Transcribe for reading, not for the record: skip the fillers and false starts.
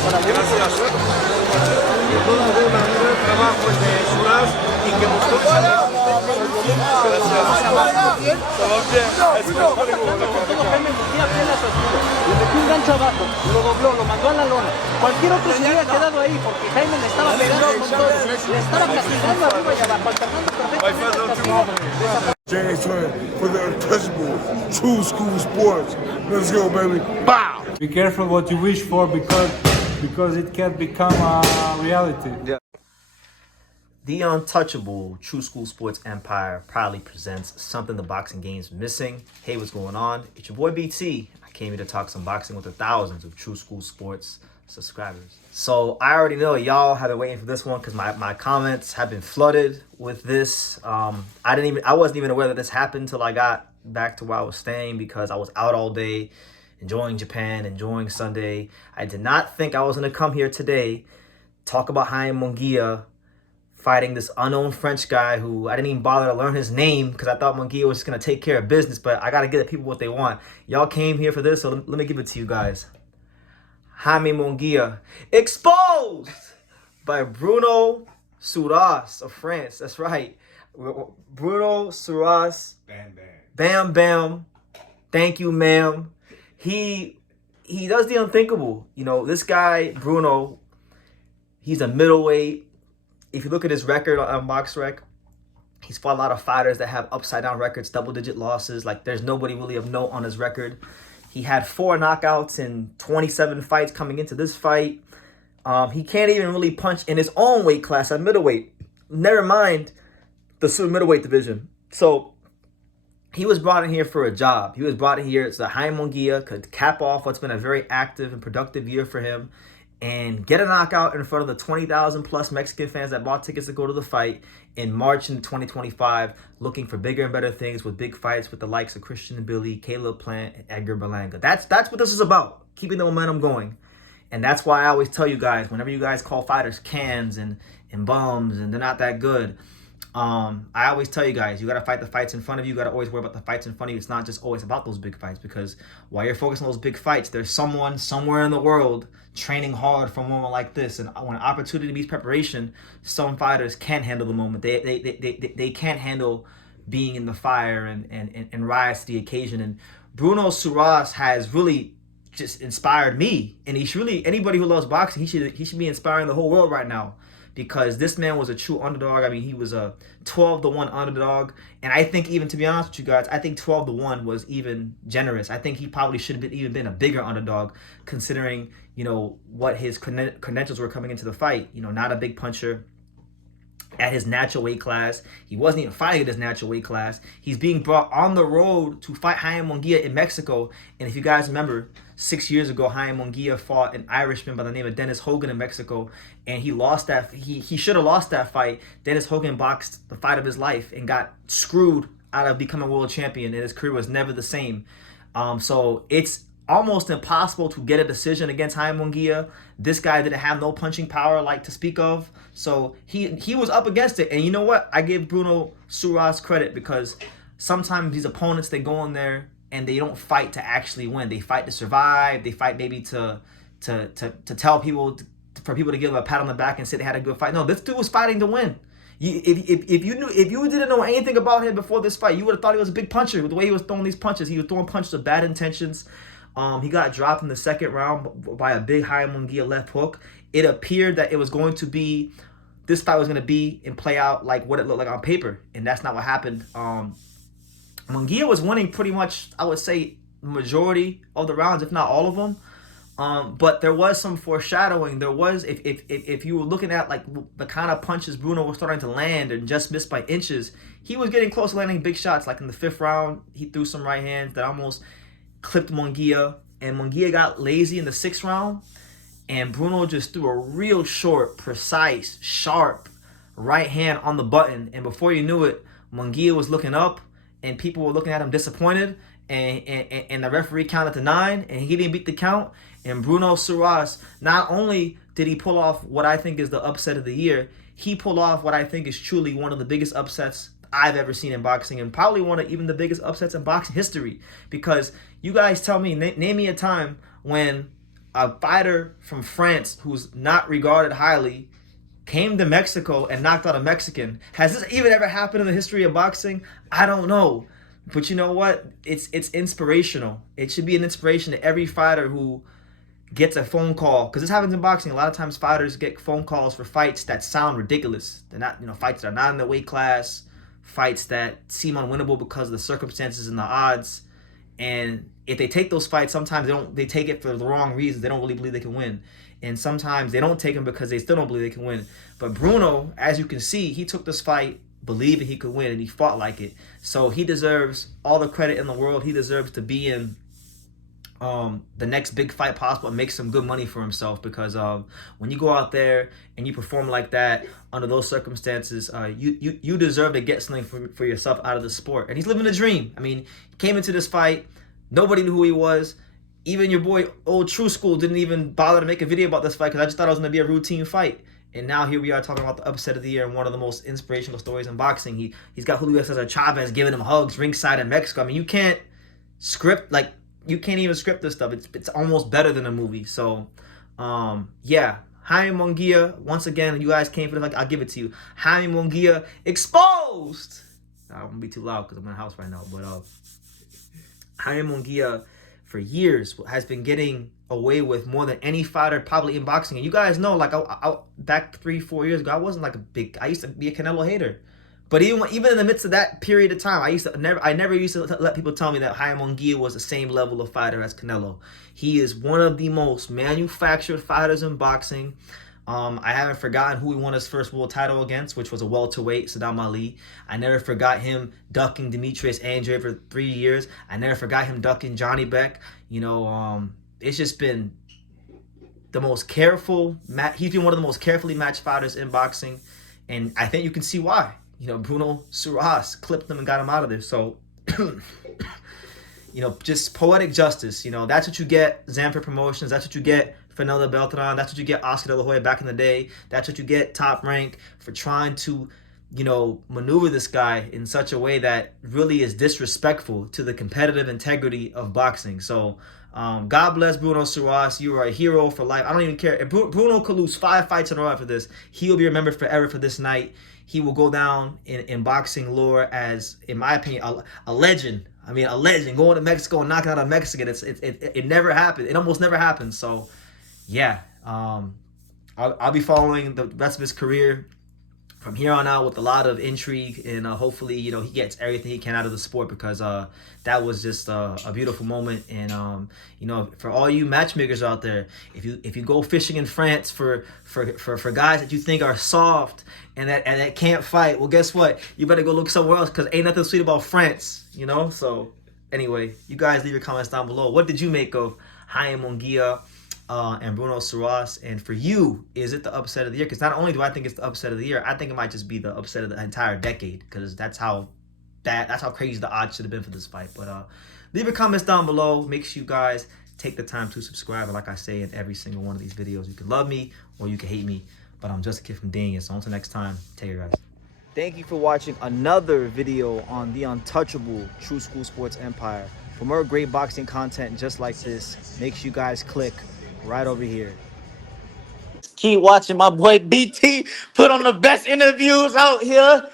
Gracias. Que todo fue un gran trabajo de Surace y que mostró talento. Gracias. Todo bien. Jaime Munguia apenas le metió un gancho abajo, lo dobló, lo mandó a la lona. Cualquier otro se hubiera quedado ahí porque Jaime le estaba pegando con todo, le estaba castigando arriba y abajo, alternando perfectamente. James for the untouchable, true school sports. Let's go, baby. Bow! Be careful what you wish for because it can become a reality. Yeah. The untouchable True School Sports Empire proudly presents something the boxing game's missing. Hey, what's going on? It's your boy BT. I came here to talk some boxing with the thousands of True School Sports subscribers. So I already know y'all have been waiting for this one because my comments have been flooded with this. I wasn't even aware that this happened until I got back to where I was staying because I was out all day enjoying Japan, enjoying Sunday. I did not think I was going to come here today, talk about Jaime Munguia fighting this unknown French guy who I didn't even bother to learn his name because I thought Munguia was just going to take care of business, but I got to give the people what they want. Y'all came here for this, so let me give it to you guys. Jaime Munguia, exposed by Bruno Surace of France. That's right. Bruno Surace. Bam, bam. Bam, bam. Thank you, ma'am. He does the unthinkable. You know, this guy, Bruno, he's a middleweight. If you look at his record on BoxRec, he's fought a lot of fighters that have upside-down records, double-digit losses. Like, there's nobody really of note on his record. He had 4 knockouts in 27 fights coming into this fight. He can't even really punch in his own weight class at middleweight. Never mind the super middleweight division. So he was brought in here for a job. He was brought in here so Jaime Munguia could cap off what's been a very active and productive year for him and get a knockout in front of the 20,000 plus Mexican fans that bought tickets to go to the fight in March in 2025, looking for bigger and better things with big fights with the likes of Christian and Billy, Caleb Plant, and Edgar Berlanga. That's what this is about, keeping the momentum going. And that's why I always tell you guys, whenever you guys call fighters cans and bums and they're not that good, I always tell you guys, you got to fight the fights in front of you. You got to always worry about the fights in front of you. It's not just always about those big fights, because while you're focused on those big fights, there's someone somewhere in the world training hard for a moment like this. And when opportunity meets preparation, some fighters can't handle the moment. They can't handle being in the fire and rise to the occasion. And Bruno Surace has really just inspired me. And he should really, anybody who loves boxing, he should be inspiring the whole world right now. Because this man was a true underdog. I mean, he was a 12-1 underdog. And I think, even to be honest with you guys, I think 12-1 was even generous. I think he probably should have even been a bigger underdog, considering, you know, what his credentials were coming into the fight. You know, not a big puncher at his natural weight class. He wasn't even fighting at his natural weight class. He's being brought on the road to fight Jaime Munguia in Mexico. And if you guys remember, 6 years ago, Jaime Munguia fought an Irishman by the name of Dennis Hogan in Mexico, and he lost that. He should have lost that fight. Dennis Hogan boxed the fight of his life and got screwed out of becoming world champion, and his career was never the same. So it's almost impossible to get a decision against Jaime Munguia. This guy didn't have no punching power like to speak of, so he was up against it. And you know what? I give Bruno Surace credit, because sometimes these opponents, they go in there and they don't fight to actually win. They fight to survive. They fight maybe to tell people, for people to give them a pat on the back and say they had a good fight. No, this dude was fighting to win. If you didn't know anything about him before this fight, you would have thought he was a big puncher with the way he was throwing these punches. He was throwing punches with bad intentions. He got dropped in the second round by a big Jaime Munguia left hook. It appeared that it was going to be, this fight was going to be and play out like what it looked like on paper, and that's not what happened. Munguia was winning pretty much, I would say, majority of the rounds, if not all of them. But there was some foreshadowing. There was, if you were looking at like the kind of punches Bruno was starting to land and just missed by inches, he was getting close to landing big shots. Like in the 5th round, he threw some right hands that almost clipped Munguia, and Munguia got lazy in the 6th round, and Bruno just threw a real short, precise, sharp right hand on the button, and before you knew it, Munguia was looking up, and people were looking at him disappointed, and the referee counted to 9, and he didn't beat the count. And Bruno Surace, not only did he pull off what I think is the upset of the year, he pulled off what I think is truly one of the biggest upsets I've ever seen in boxing, and probably one of even the biggest upsets in boxing history. Because you guys tell me, name me a time when a fighter from France who's not regarded highly came to Mexico and knocked out a Mexican. Has this even ever happened in the history of boxing? I don't know. But you know what? It's inspirational. It should be an inspiration to every fighter who gets a phone call, because this happens in boxing. A lot of times fighters get phone calls for fights that sound ridiculous. They're not, fights that are not in the weight class, fights that seem unwinnable because of the circumstances and the odds. And if they take those fights, sometimes they take it for the wrong reasons. They don't really believe they can win. And sometimes they don't take them because they still don't believe they can win. But Bruno, as you can see, he took this fight believing he could win, and he fought like it. So he deserves all the credit in the world. He deserves to be in the next big fight possible and make some good money for himself, because when you go out there and you perform like that under those circumstances, you deserve to get something for yourself out of the sport. And he's living a dream. I mean, he came into this fight, nobody knew who he was. Even your boy old True School didn't even bother to make a video about this fight, because I just thought it was going to be a routine fight. And now here we are talking about the upset of the year and one of the most inspirational stories in boxing. He's got Julio Cesar Chavez giving him hugs ringside in Mexico. I mean, you can't even script this stuff. It's almost better than a movie. So, yeah. Jaime Munguia, once again, you guys came for this, I'll give it to you. Jaime Munguia exposed. I won't be too loud because I'm in the house right now. But Jaime Munguia, for years, has been getting away with more than any fighter probably in boxing. And you guys know, like, I back 3-4 years ago, I wasn't like I used to be a Canelo hater. But even in the midst of that period of time, I never used to let people tell me that Jaime Munguia was the same level of fighter as Canelo. He is one of the most manufactured fighters in boxing. I haven't forgotten who he won his first world title against, which was a welterweight, Saddam Ali. I never forgot him ducking Demetrius Andrade for 3 years. I never forgot him ducking Johnny Beck. It's just been the most careful. He's been one of the most carefully matched fighters in boxing, and I think you can see why. Bruno Surace clipped him and got him out of there. So, just poetic justice. That's what you get, Zanfer Promotions. That's what you get, Fernando Beltran. That's what you get, Oscar De La Hoya back in the day. That's what you get, Top Rank, for trying to, maneuver this guy in such a way that really is disrespectful to the competitive integrity of boxing. So, God bless Bruno Surace. You are a hero for life. I don't even care. If Bruno could lose 5 fights in a row after this, he will be remembered forever for this night. He will go down in boxing lore as, in my opinion, a legend. I mean, a legend. Going to Mexico and knocking out a Mexican. It never happened. It almost never happened. So, yeah. I'll be following the rest of his career from here on out with a lot of intrigue, and hopefully, he gets everything he can out of the sport, because that was just a beautiful moment. And for all you matchmakers out there, if you go fishing in France for guys that you think are soft and that can't fight, well, guess what? You better go look somewhere else, because ain't nothing sweet about France. So anyway, you guys leave your comments down below. What did you make of Jaime Munguia and Bruno Surace? And for you, is it the upset of the year? Because not only do I think it's the upset of the year, I think it might just be the upset of the entire decade, because that's how crazy the odds should have been for this fight. But leave your comments down below. Make sure you guys take the time to subscribe. And like I say in every single one of these videos, you can love me or you can hate me, but I'm just a kid from Dania. So until next time, take care, guys. Thank you for watching another video on the untouchable True School Sports Empire. For more great boxing content just like this, make sure you guys click right over here. Keep watching my boy BT put on the best interviews out here.